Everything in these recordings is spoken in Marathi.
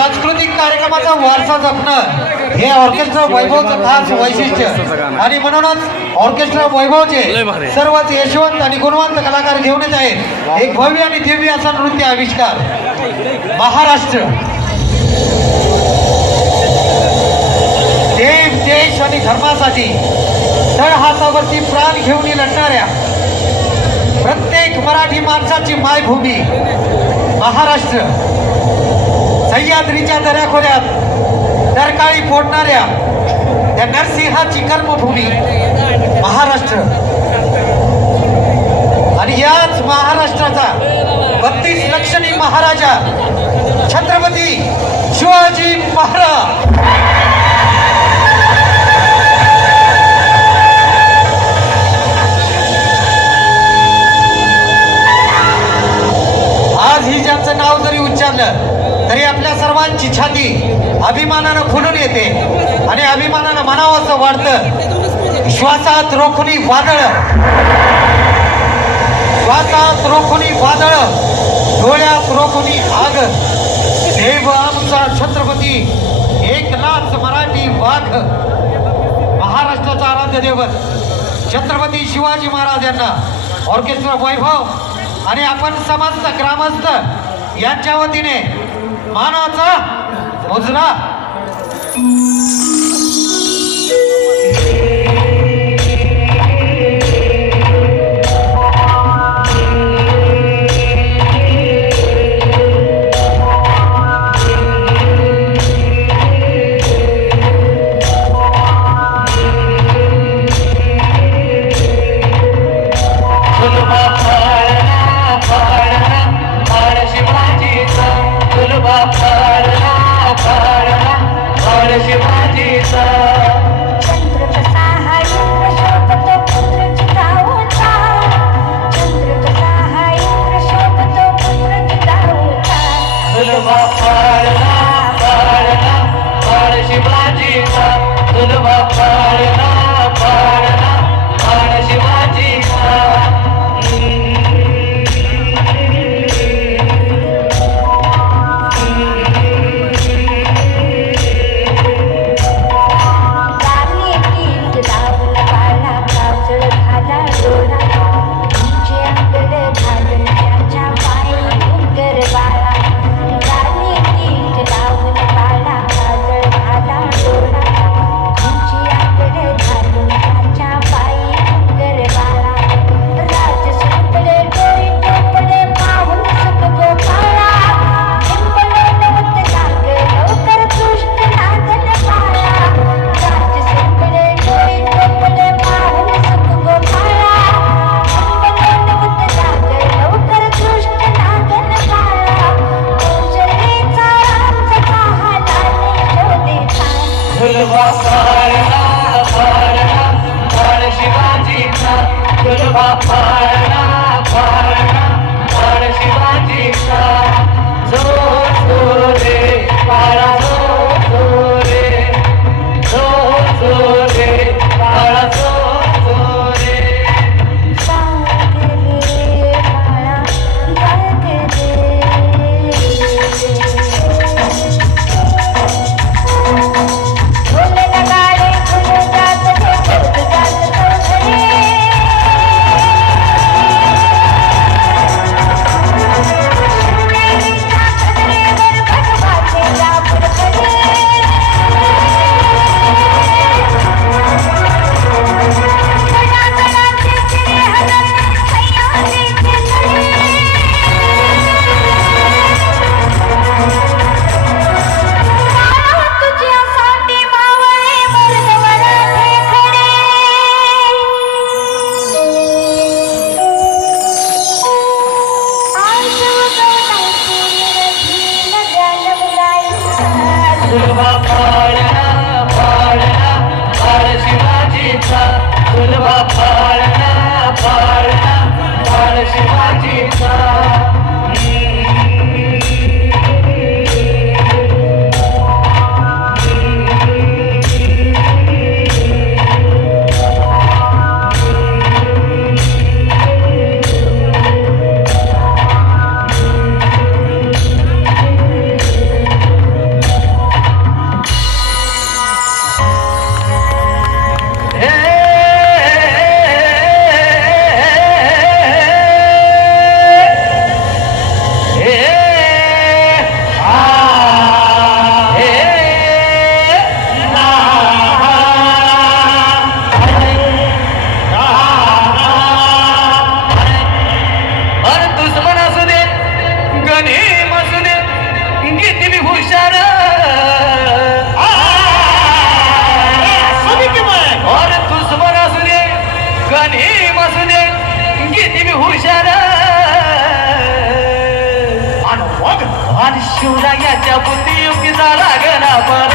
सांस्कृतिक कार्यक्रमाचा वारसा जपणं हे ऑर्केस्ट्रा वैभवचं खास वैशिष्ट्य. आणि म्हणूनच ऑर्केस्ट्रा वैभवचे सर्वच यशवंत आणि गुणवंत कलाकार घेऊन येत आहेत. एक भव्य आणि दिव्य असा नृत्य आविष्कार. महाराष्ट्र. देव देश आणि धर्मासाठी तळ हातावरती प्राण घेऊन लढणाऱ्या प्रत्येक मराठी माणसाची मायभूमी. महाराष्ट्र. सह्याद्रीच्या दऱ्याखोऱ्यात दरकाळी फोडणाऱ्या. त्या नरसिंहाची कर्मभूमी महाराष्ट्र. आणि याच महाराष्ट्राचा बत्तीस लक्षणी महाराजा छत्रपती शिवाजी महाराज. आपल्या सर्वांची छाती अभिमानानं फुलून येते आणि अभिमानानं म्हणावं असं वाटतं श्वासात रोखुनी वादळ. श्वासात रोखुनी वादळ. डोळ्यात रोखुनी आग. देव आमचा छत्रपती एकनाथ मराठी वाघ. महाराष्ट्राचा आराध्य देवत. छत्रपती शिवाजी महाराज यांना ऑर्केस्ट्रा वैभव आणि आपण समस्त ग्रामस्थ यांच्या वतीने マナーツ आणि शिवरायाच्या बुद्धी युक्तीचा लागना पर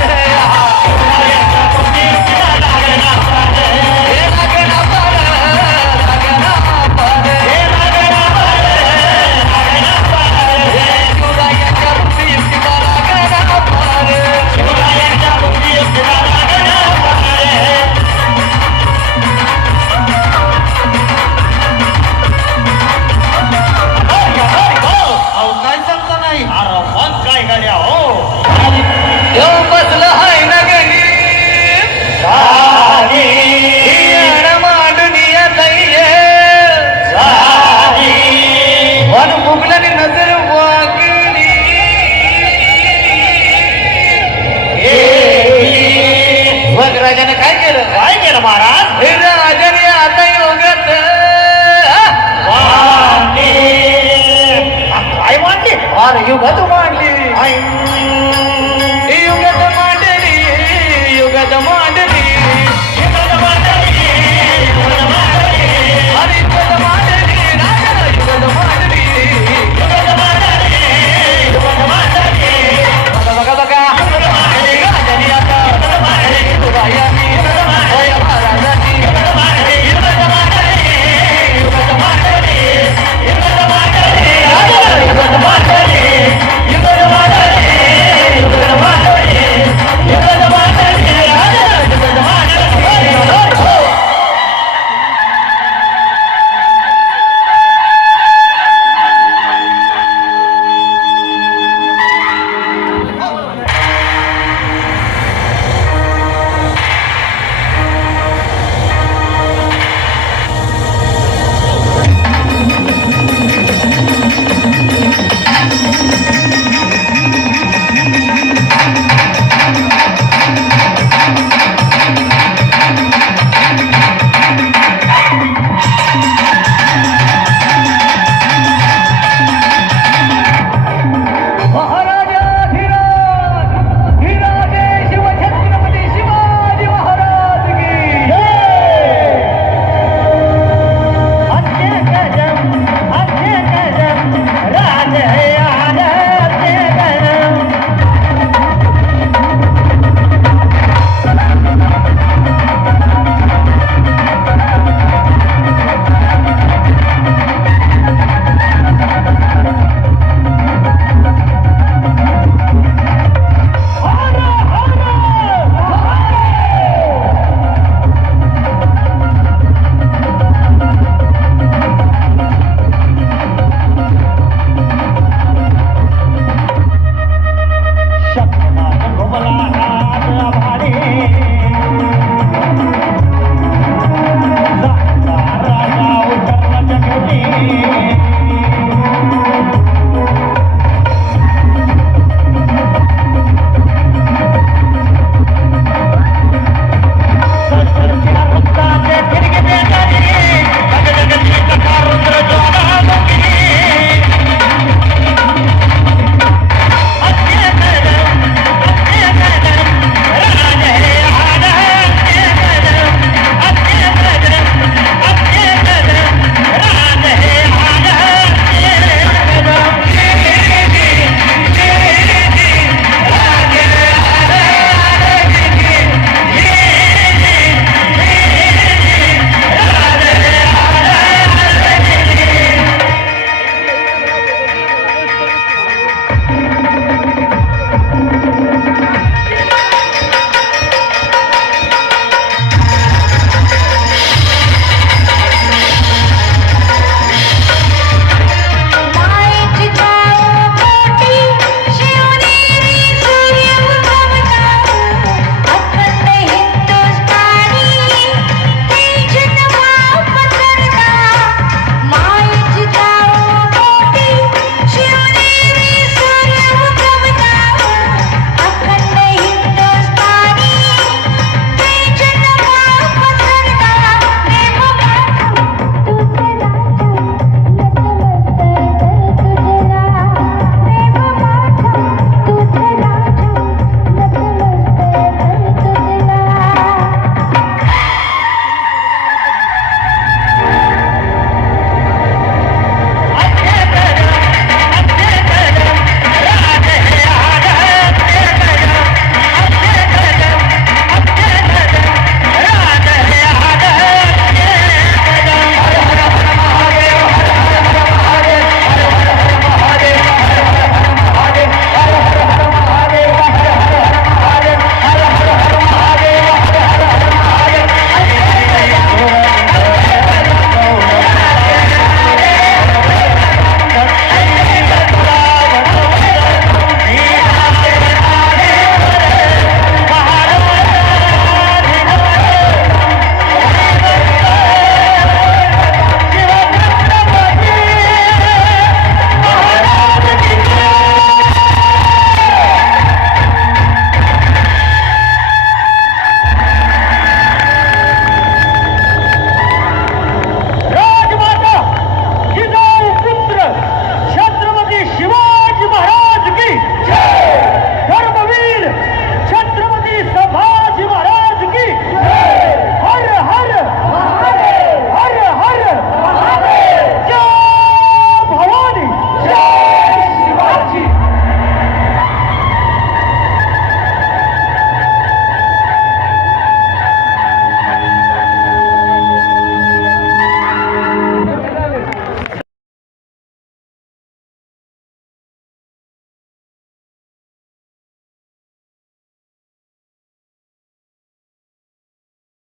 ರಾಜನ ಕಾಯ್ ಕೇಳು ಕಾಯ್ ಕೇಳು ಮಹಾರಾಜ್ ಇದು ಅಜನಿಯ ಅತ್ತಯ್ಯ ಹೋಗತ್ತ ಕಾಯ್ ಮಾಡ್ಲಿ ಆರ ಇವತ್ತು ಮಾಡ್ಲಿ ಆಯ್